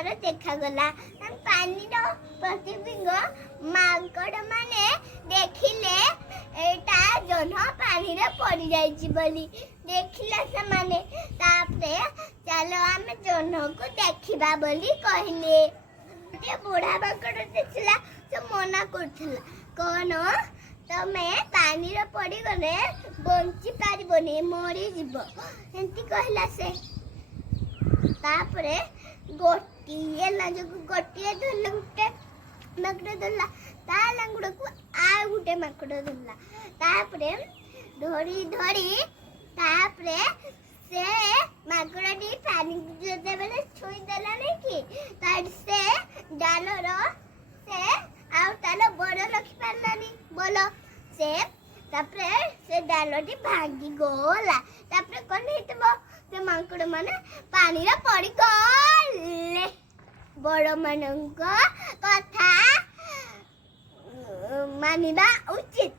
ତାଙ୍କର ଦେଖାଗଲା। ପାଣିର ପ୍ରତିବିମ୍ବ ମାଙ୍କଡ ମାନେ ଦେଖିଲେ ଏଇଟା ଜହ୍ନ ପାଣିରେ ପଡିଯାଇଛି ବୋଲି। ଦେଖିଲେ ସେମାନେ। ତାପରେ ଚାଲ ଆମେ ଜହ୍ନକୁ ଦେଖିବା ବୋଲି କହିଲେ। ଗୋଟେ ବୁଢା ମାଙ୍କଡଟେ ଥିଲା, ସେ ମନା କରୁଥିଲା, କଣ ତମେ ପାଣିରେ ପଡିଗଲେ ବଞ୍ଚି ପାରିବନି, ମରିଯିବ, ଏମିତି କହିଲା ସେ। ତାପରେ ଗୋଟିଏ ଧରିଲା, ଗୋଟେ ମାଙ୍କଡ ଧରିଲା, ତା ଲାଙ୍ଗୁଡକୁ ଆଉ ଗୋଟେ ମାଙ୍କଡ ଧରିଲା। ତାପରେ ଧରି ତାପରେ ସେ ମାଙ୍କଡଟି ପାଣି ଯେତେବେଳେ ଛୁଇଁ ଦେଲାନି କି, ତାର ସେ ଡାଲର ସେ ଆଉ ତାର ବଡ ରଖି ପାରିଲାନି ବୋଲ। ତାପରେ ସେ ଡାଲଟି ଭାଙ୍ଗି ଗଲା। ତାପରେ କଣ ହେଇଥିବ, ସେ ମାଙ୍କଡ ମାନେ ପାଣିରେ ପଡିଗଲେ। ବଡ ମାନଙ୍କ କଥା ମାନିବା ଉଚିତ।